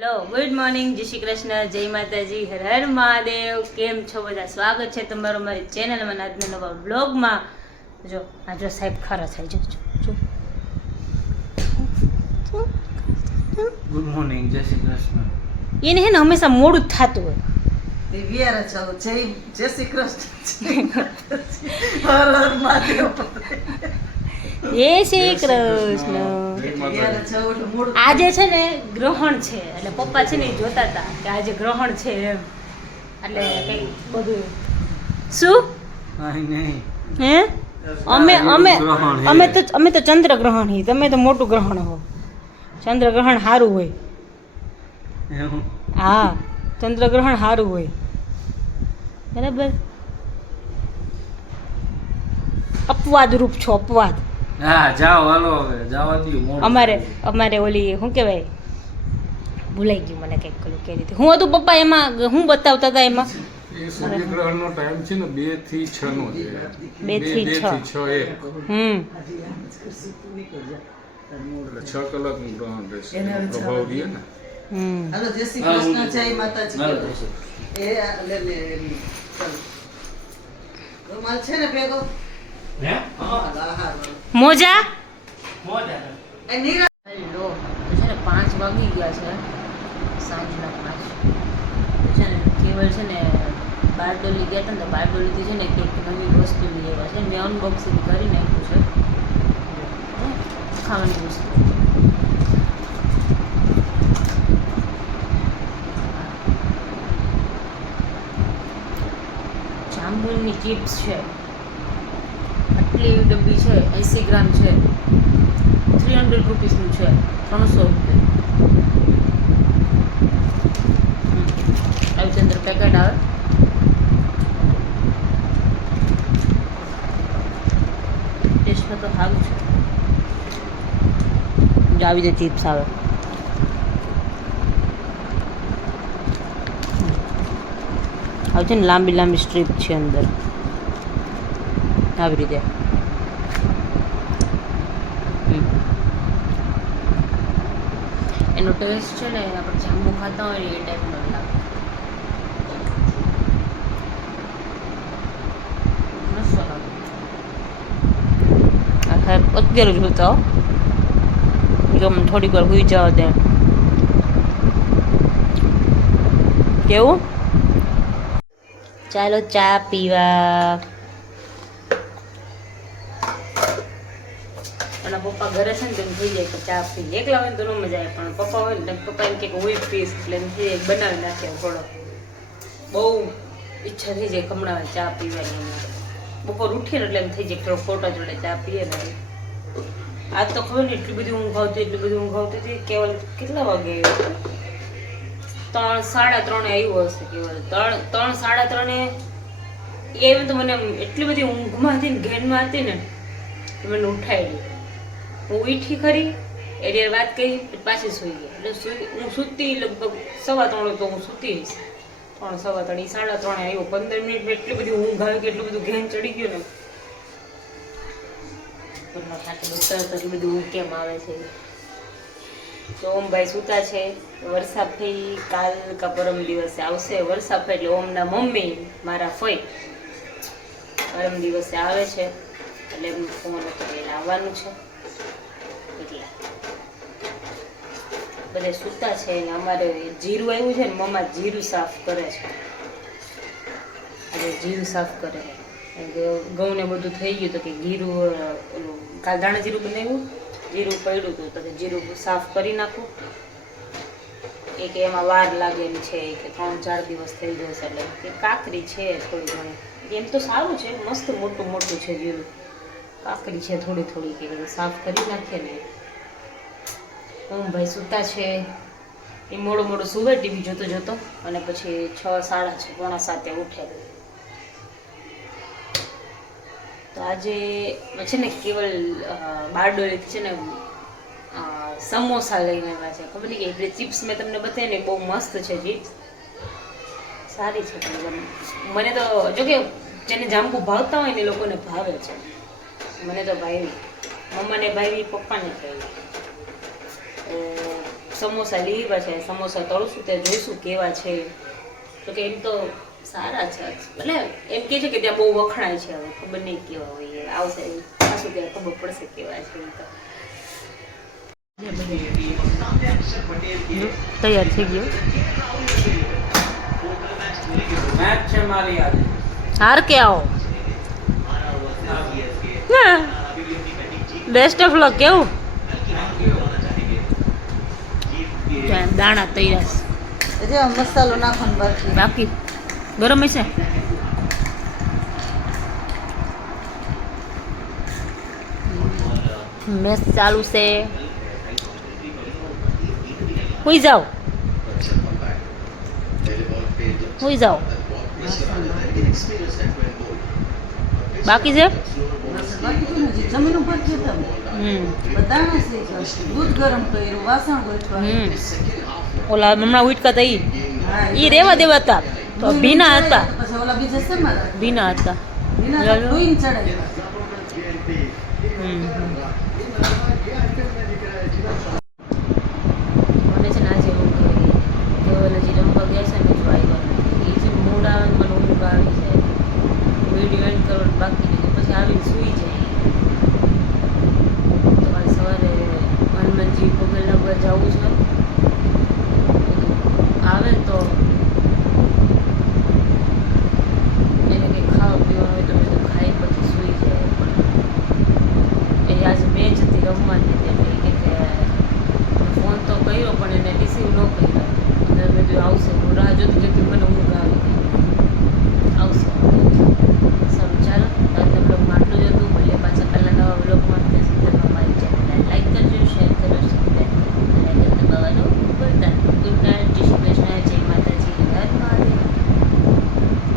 Hello good morning, જય શ્રી કૃષ્ણ, જય માતાજી, હર હર મહાદેવ. કેમ છો બધા? સ્વાગત છે તમારું મારી ચેનલમાં, આજના નવા બ્લોગમાં. જો આ જો સાહેબ ખરા થાય, જો જો ગુડ મોર્નિંગ, જય શ્રી કૃષ્ણ. એને હે ને હંમેશા મોડું જ થતું હોય. જય શ્રી કૃષ્ણ. હર હર મહાદેવ. જય શ્રી કૃષ્ણ. આજે છે ને ગ્રહણ છે, એટલે પપ્પા છે ને ઈ જોતા હતા કે આજે ગ્રહણ છે એમ, એટલે કઈ બધું શું નહીં હે અમે અમે અમે તો ચંદ્રગ્રહણ હી, તમે તો મોટું ગ્રહણ હો. ચંદ્રગ્રહણ સારું હોય. એવું હા, ચંદ્રગ્રહણ સારું હોય, બરાબર. અપવાદ રૂપ છો, અપવાદ. હા જાઓ હાલો હવે જવા દો મોડું અમારે ઓલી શું કહેવાય, ભૂલાઈ ગયું મને કંઈક પેલું કહી દીધું. હું હતું પપ્પા એમાં હું બતાવતા હતા એમાં એ સૂર્યગ્રહણ નો ટાઈમ છે ને 2 થી 6 નો છે. 2 થી 6. 6 એટલે 6 કલાકનું ગ્રહણ રહેશે. પ્રભાવ રહે ને. હાલો જય શ્રી કૃષ્ણ, જય માતાજી. એ લે લે ચાલ. રૂમાલ છે ને ભેગો? મોજા. એ નીરા હેલો, તો છે ને 5 વાગી ગયા છે, સાંજના 5. છે ને કેવલ છે ને બારડોલી ગયા હતા ને, તો બારડોલીથી છે ને કંઈક નવી વસ્તુ લઈ આવ્યા છે. મેં અનબોક્સિંગ કરી નાખ્યું છે, ખાવાની વસ્તુ. જાંબુની ચિપ્સ છે, આટલી ડબ્બી છે, 80 ગ્રામ છે, 300 રૂપીસનું છે, 300 રૂપિયા. આવી અંદર પેકેટ આવે. ટેસ્ટમાં તો સારું છે. જો આવી રીતે ચિપ્સ આવે. આવે છે ને લાંબી લાંબી સ્ટ્રીપ છે અંદર, આવી રીતે. એનો ટેસ્ટ છે ને આપણે જાંબુ ખાતા હોય ને એ ટાઈપનો લાગે. મસ્ત લાગે. આ સાહેબ અત્યારે જ બતાવો, જો મને થોડીક વાર સુઈ જવા દે. કેવું? ચાલો ચા પીવા. અને પપ્પા ઘરે છે ને તેમ થઈ જાય કે ચા પી. એકલા હોય ને તો ન મજા આવે, પણ પપ્પા હોય ને પપ્પા એમ કે હું પીશ, એટલે એમ થઈ જાય બનાવી નાખે. થોડો બહુ ઈચ્છા થઈ જાય કમળાવે ચા પીવાની. બપોર ઉઠીએ ને એટલે એમ થઈ જાય થોડો ફોટા જોડે ચા પીએ ને. આજ તો ખબર ને એટલી બધી ઊંઘ આવતી હતી. કેવલ કેટલા વાગે આવ્યો? 3, 3:30 આવ્યો હશે કેવલ. 3, 3:30 એમ તો મને એટલી બધી ઊંઘમાં હતી ને, ઘેરમાં હતી ને, મને ઉઠાડી. હું ઉઠી ખરી, એટલે વાત કરી, પાછી સૂઈ ગઈ. એટલે હું સૂતી લગભગ 3:15 તો હું સૂતી હઈશ. 3, 3:15, 3:30 આવ્યો. 15 મિનિટમાં એટલી બધી ઊંઘ આવી કે એટલું બધું ઘેન ચડી ગયું ને. એટલી બધી ઊંઘ કેમ આવે છે? તો ઓમભાઈ સૂતા છે. વરસાદથી કાલ કા પરમ દિવસે આવશે વરસાદ, એટલે ઓમના મમ્મી મારા ફઈ પરમ દિવસે આવે છે, એટલે એમનો ફોન હતો એટલે આવવાનું છે. એટલે બધે સૂતા છે. અને અમારે જીરું આવ્યું છે ને, મમ્મા જીરું સાફ કરે છે. આજે જીરું સાફ કરે. ઘઉં ને બધું થઈ ગયું તો કે જીરું ઓલું કાલ દાણા જીરું બનાવ્યું, જીરું પડ્યું હતું તો જીરું સાફ કરી નાખું. એ કે એમાં વાર લાગે એમ છે કે 3-4 દિવસ થઈ જશે. એટલે કે કાકરી છે થોડી ઘણી, એમ તો સારું છે, મસ્ત મોટું મોટું છે જીરું. કાકરી છે થોડી થોડી, કે સાફ કરી નાખીએ ને. ભાઈ સૂતા છે. એ મોડું સુવે ટીવી જોતો જોતો, અને પછી 6, 6:30, પોણા 7 ઉઠે. તો આજે છે ને કેવલ બારડોલીથી છે ને સમોસા લઈને આવ્યા છે. ખબર નહીં કે ચિપ્સ મેં તમને બતાવી ને, બહુ મસ્ત છે ચિપ્સ, સારી છે. મને તો જો કે જેને જાંબુ ભાવતા હોય ને એ લોકોને ભાવે છે. મને તો ભાવી, મમ્માને ભાવી, પપ્પાને ભાવી. સમોસા લીધા છે, સમોસા તળશું તે જોઈશું કેવા છે. તો કે એમ તો સારા છે, એટલે એમ કે છે કે ત્યાં બહુ વખણાય છે, હવે ખબર નહીં કેવા હોય, આવશે પાછું ત્યાં ખબર પડશે કેવા છે. તૈયાર થઈ ગયો. મેચ છે મારી આજે. હાર કે આવો બેસ્ટ ઓફ લક. કેવું દાણા તૈયાર હજી આ મસાલો નાખવાનો બાકી. બાકી ગરમ હશે. મેચ ચાલુ છે. હુઈ જાઓ, હુઈ જાઓ. બાકી છે. બાકી તો નથી. જમીન ઉપર છે તમે. બધાને છે. દૂધ ગરમ કર્યું, વાસણ ગોઠવાયું. ઓલા હમણાં ઉટકા હતા હા, ઈ રેવા દેવા હતા તો ભીના હતા, પછી ઓલા બીજા છે મારા. ભીના હતા. વિના તો ધોઈને ચડાવ્યા. મને છે ને આજે એવું કે હજી રમવા ગયા છે ને જો આવ્યા એ છે મૂડ આવે ને મને ઊંઘ આવી છે. વિડીયો એન્ડ કરવાનું બાકી નહીં, પછી આવીને સૂઈ જાય. તમારે સવારે હનુમાનજી પગે લાગવા જવું છે, આવે તો